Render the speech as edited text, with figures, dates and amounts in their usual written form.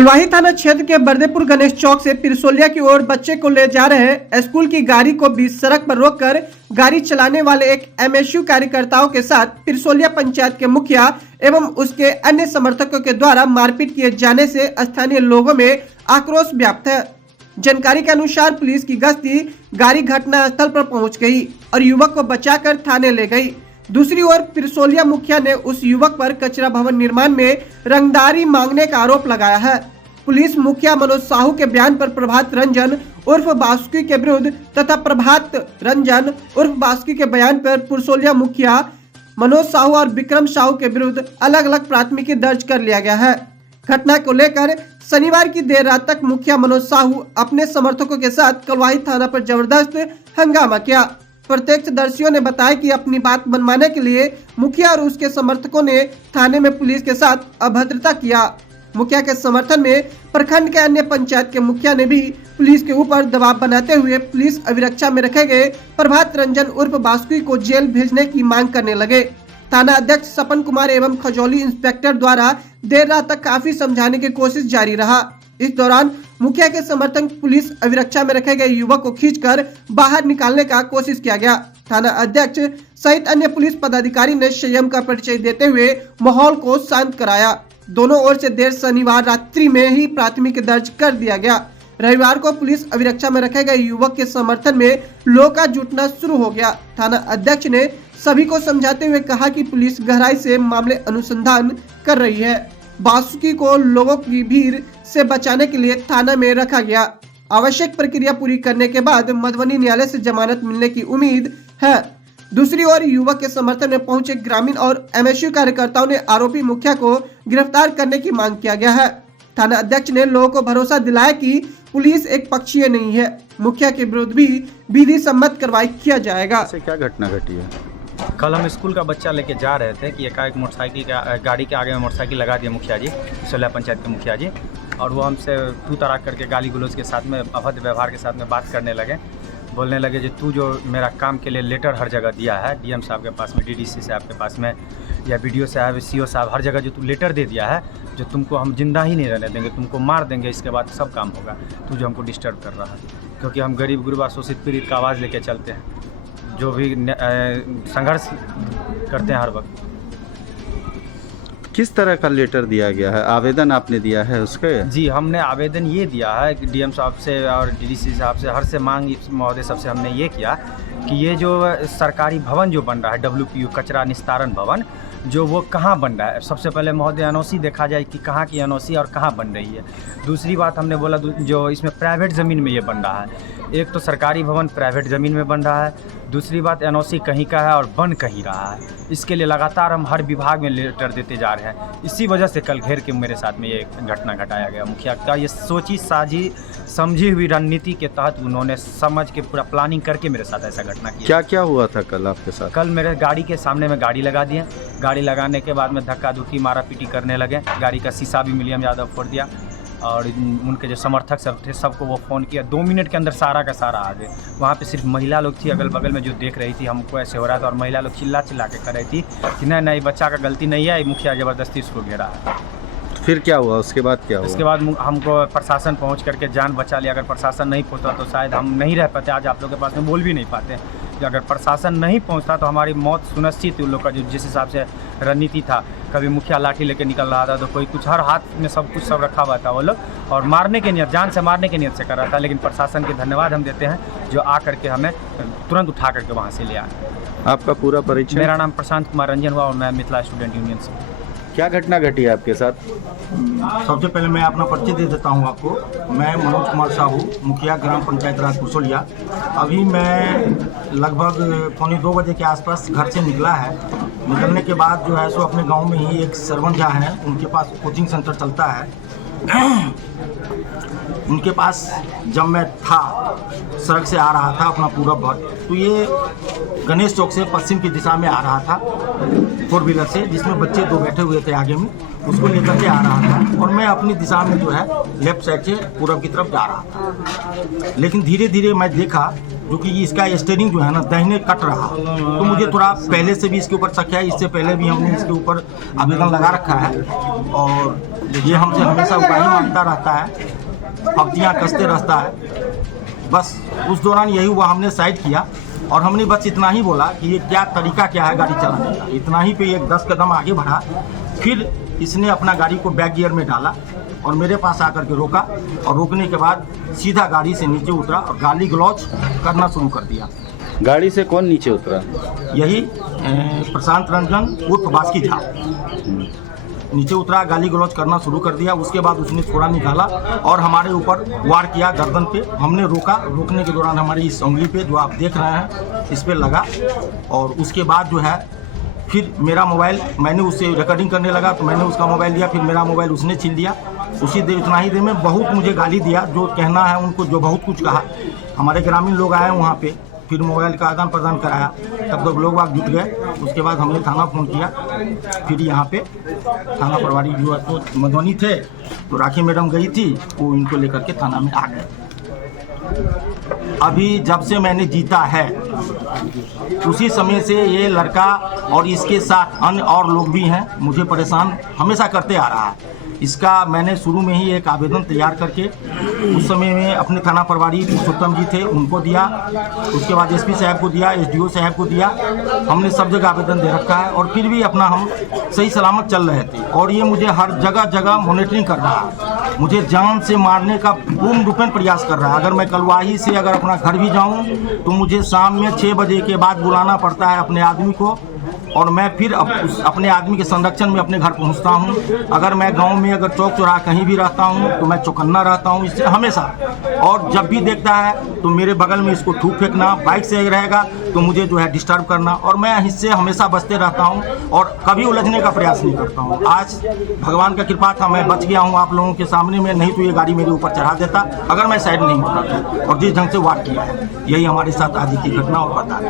कलवाही थाना क्षेत्र के बरदेपुर गणेश चौक से पिरसोलिया की ओर बच्चे को ले जा रहे स्कूल की गाड़ी को बीच सड़क पर रोककर गाड़ी चलाने वाले एक एमएसयू कार्यकर्ताओं के साथ पिरसोलिया पंचायत के मुखिया एवं उसके अन्य समर्थकों के द्वारा मारपीट किए जाने से स्थानीय लोगों में आक्रोश व्याप्त है। जानकारी के अनुसार पुलिस की गश्ती गाड़ी घटना स्थल पर पहुंच गई और युवक को बचाकर थाने ले गई। दूसरी ओर पिरसोलिया मुखिया ने उस युवक पर कचरा भवन निर्माण में रंगदारी मांगने का आरोप लगाया है। पुलिस मुखिया मनोज साहू के बयान पर प्रभात रंजन उर्फ बासुकी के विरुद्ध तथा प्रभात रंजन उर्फ बासुकी के बयान पर पिरसोलिया मुखिया मनोज साहू और विक्रम साहू के विरुद्ध अलग अलग प्राथमिकी दर्ज कर लिया गया है। घटना को लेकर शनिवार की देर रात तक मुखिया मनोज साहू अपने समर्थकों के साथ कलवाही थाना पर जबरदस्त हंगामा किया। प्रत्यक्षदर्शियों ने बताया कि अपनी बात मनवाने के लिए मुखिया और उसके समर्थकों ने थाने में पुलिस के साथ अभद्रता किया। मुखिया के समर्थन में प्रखंड के अन्य पंचायत के मुखिया ने भी पुलिस के ऊपर दबाव बनाते हुए पुलिस अभिरक्षा में रखे गए प्रभात रंजन उर्फ बासुकी को जेल भेजने की मांग करने लगे। थाना अध्यक्ष सपन कुमार एवं खजौली इंस्पेक्टर द्वारा देर रात तक काफी समझाने की कोशिश जारी रहा। इस दौरान मुखिया के समर्थक पुलिस अभिरक्षा में रखे गए युवक को खींचकर बाहर निकालने का कोशिश किया गया। थाना अध्यक्ष सहित अन्य पुलिस पदाधिकारी ने संयम का परिचय देते हुए माहौल को शांत कराया। दोनों ओर से देर शनिवार रात्रि में ही प्राथमिकी दर्ज कर दिया गया। रविवार को पुलिस अभिरक्षा में रखे गए युवक के समर्थन में लोग का जुटना शुरू हो गया। थाना अध्यक्ष ने सभी को समझाते हुए कहा कि पुलिस गहराई से मामले अनुसंधान कर रही है। बासुकी को लोगों की भीड़ से बचाने के लिए थाना में रखा गया। आवश्यक प्रक्रिया पूरी करने के बाद मधुबनी न्यायालय से जमानत मिलने की उम्मीद है। दूसरी ओर युवक के समर्थन में पहुंचे ग्रामीण और एमएसयू कार्यकर्ताओं ने आरोपी मुखिया को गिरफ्तार करने की मांग किया गया है। थाना अध्यक्ष ने लोगों को भरोसा दिलाया कि पुलिस एक पक्षीय नहीं है। मुखिया के विरुद्ध भी विधि सम्मत कार्रवाई किया जाएगा। क्या घटना घटी है? कल हम स्कूल का बच्चा लेके जा रहे थे कि एकाएक मोटरसाइकिल गाड़ी के आगे में मोटरसाइकिल लगा दिया मुखिया जी, पिरसोलिया पंचायत के मुखिया जी, और वो हमसे तू तराक करके गाली गलौज के साथ में अभद्र व्यवहार के साथ में बात करने लगे। बोलने लगे जो तू जो मेरा काम के लिए लेटर हर जगह दिया है, डीएम साहब के पास में, डीडीसी साहब के पास में, या बीडीओ साहब, सीओ साहब, हर जगह जो तू लेटर दे दिया है, जो तुमको हम जिंदा ही नहीं रहने देंगे, तुमको मार देंगे, इसके बाद सब काम होगा। तू जो हमको डिस्टर्ब कर रहा है, क्योंकि हम गरीब गुरबा शोषित पीड़ित का आवाज़ लेके चलते हैं, जो भी संघर्ष करते हैं हर वक्त। किस तरह का लेटर दिया गया है? आवेदन आपने दिया है उसके? जी, हमने आवेदन ये दिया है कि डीएम साहब से और डीडीसी साहब से, हर से मांग महोदय सबसे हमने ये किया कि ये जो सरकारी भवन जो बन रहा है, डब्ल्यूपीयू कचरा निस्तारण भवन, जो वो कहाँ बन रहा है, सबसे पहले महोदय एनओसी देखा जाए कि कहाँ की एनओसी और कहाँ बन रही है। दूसरी बात हमने बोला जो इसमें प्राइवेट ज़मीन में ये बन रहा है। एक तो सरकारी भवन प्राइवेट ज़मीन में बन रहा है, दूसरी बात एनओसी कहीं का है और बन कहीं रहा है। इसके लिए लगातार हम हर विभाग में लेटर देते जा रहे हैं। इसी वजह से कल घेर के मेरे साथ में ये घटना घटाया गया। मुखिया का ये सोची साझी समझी हुई रणनीति के तहत उन्होंने समझ के पूरा प्लानिंग करके मेरे साथ ऐसा घटना किया। क्या क्या हुआ था कल आपके साथ? कल मेरे गाड़ी के सामने में गाड़ी लगा दिए। गाड़ी लगाने के बाद में धक्का धुक्की मारा पीटी करने लगे। गाड़ी का शीशा भी मिलियम यादव फोड़ दिया और उनके जो समर्थक सब थे सबको वो फ़ोन किया। 2 मिनट के अंदर सारा का सारा आ गए। वहाँ पे सिर्फ महिला लोग थी अगल बगल में जो देख रही थी हमको ऐसे हो रहा था, और महिला लोग चिल्ला चिल्ला के कर रही थी कि नहीं बच्चा का गलती नहीं है, मुखिया ज़बरदस्ती उसको घेरा है। फिर क्या हुआ? उसके बाद क्या हुआ? उसके बाद हमको प्रशासन पहुँच करके जान बचा लिया। अगर प्रशासन नहीं पहुँचता तो शायद हम नहीं रह पाते, आज आप लोग के पास में बोल भी नहीं पाते। अगर प्रशासन नहीं पहुंचता तो हमारी मौत सुनिश्चित थी। उन लोग का जो जिस हिसाब से रणनीति था, कभी मुखिया लाठी लेकर निकल रहा था तो कोई कुछ, हर हाथ में सब कुछ सब रखा हुआ था वो लोग, और मारने के नियत, जान से मारने के नियत से कर रहा था। लेकिन प्रशासन के धन्यवाद हम देते हैं जो आ करके हमें तुरंत उठा करके वहाँ से ले आए। आपका पूरा परिचय? मेरा नाम प्रशांत कुमार रंजन हुआ और मैं मिथिला स्टूडेंट यूनियन से। क्या घटना घटी है आपके साथ? सबसे पहले मैं अपना परिचय दे देता हूं आपको। मैं मनोज कुमार साहू, मुखिया ग्राम पंचायत राज पिरसोलिया। अभी मैं लगभग 1:45 बजे के आसपास घर से निकला है। निकलने के बाद जो है सो अपने गांव में ही एक सरवन झा हैं, उनके पास कोचिंग सेंटर चलता है। उनके पास जब मैं था, सड़क से आ रहा था अपना पूरा भर, तो ये गणेश चौक से पश्चिम की दिशा में आ रहा था 4 व्हीलर से, जिसमें बच्चे 2 बैठे हुए थे आगे में। उसको लेकर के आ रहा था और मैं अपनी दिशा में जो है लेफ्ट साइड से पूरब की तरफ जा रहा था। लेकिन धीरे धीरे मैं देखा जो कि इसका स्टीयरिंग जो है ना दाहिने कट रहा, तो मुझे थोड़ा पहले से भी इसके ऊपर शक है। इससे पहले भी हमने इसके ऊपर आवेदन लगा रखा है और ये हमसे हमेशा उपाही मांगता रहता है, पक्तियाँ कसते रहता है। बस उस दौरान यही हुआ, हमने साइड किया और हमने बस इतना ही बोला कि ये क्या तरीका क्या है गाड़ी चलाने का। इतना ही पे एक 10 कदम आगे बढ़ा, फिर इसने अपना गाड़ी को बैक गियर में डाला और मेरे पास आकर के रोका और रोकने के बाद सीधा गाड़ी से नीचे उतरा और गाली गलौज करना शुरू कर दिया। गाड़ी से कौन नीचे उतरा? यही प्रशांत रंजन उर्फ बास्की झा नीचे उतरा, गाली गलौज करना शुरू कर दिया। उसके बाद उसने थोड़ा निकाला और हमारे ऊपर वार किया गर्दन पे। हमने रोका, रोकने के दौरान हमारी इस उंगली पे जो आप देख रहे हैं इस पे लगा और उसके बाद जो है फिर मेरा मोबाइल, मैंने उससे रिकॉर्डिंग करने लगा तो मैंने उसका मोबाइल दिया, फिर मेरा मोबाइल उसने छीन लिया। उसी देर इतना ही देर में बहुत मुझे गाली दिया, जो कहना है उनको, जो बहुत कुछ कहा। हमारे ग्रामीण लोग आए वहाँ पे, फिर मोबाइल का आदान प्रदान कराया, तब तक लोग बाग जुट गए। उसके बाद हमने थाना फ़ोन किया, फिर यहाँ पे थाना प्रभारी जो है तो मधुबनी थे, तो राखी मैडम गई थी, वो इनको लेकर के थाना में आ गए। अभी जब से मैंने जीता है उसी समय से ये लड़का और इसके साथ अन्य और लोग भी हैं, मुझे परेशान हमेशा करते आ रहा है। इसका मैंने शुरू में ही एक आवेदन तैयार करके उस समय में अपने थाना प्रभारी पुरुषोत्तम जी थे उनको दिया, उसके बाद एसपी साहब को दिया, एसडीओ साहब को दिया। हमने सब जगह आवेदन दे रखा है और फिर भी अपना हम सही सलामत चल रहे थे और ये मुझे हर जगह जगह मॉनिटरिंग कर रहा है, मुझे जान से मारने का पूर्ण रूपेण प्रयास कर रहा है। अगर मैं कलवाही से अगर अपना घर भी जाऊँ तो मुझे शाम में 6 बजे के बाद बुलाना पड़ता है अपने आदमी को और मैं फिर अपने आदमी के संरक्षण में अपने घर पहुंचता हूं। अगर मैं गांव में अगर चौक चौराहा कहीं भी रहता हूं तो मैं चौकन्ना रहता हूं इससे हमेशा। और जब भी देखता है तो मेरे बगल में इसको थूक फेंकना, बाइक से रहेगा तो मुझे जो है डिस्टर्ब करना, और मैं इससे हमेशा बचते रहता हूं और कभी उलझने का प्रयास नहीं करता हूं। आज भगवान का कृपा था, मैं बच गया हूँ आप लोगों के सामने में, नहीं तो ये गाड़ी मेरे ऊपर चढ़ा देता अगर मैं साइड नहीं होता था। और जिस ढंग से वार किया है, यही हमारे साथ आज की घटना और बता है।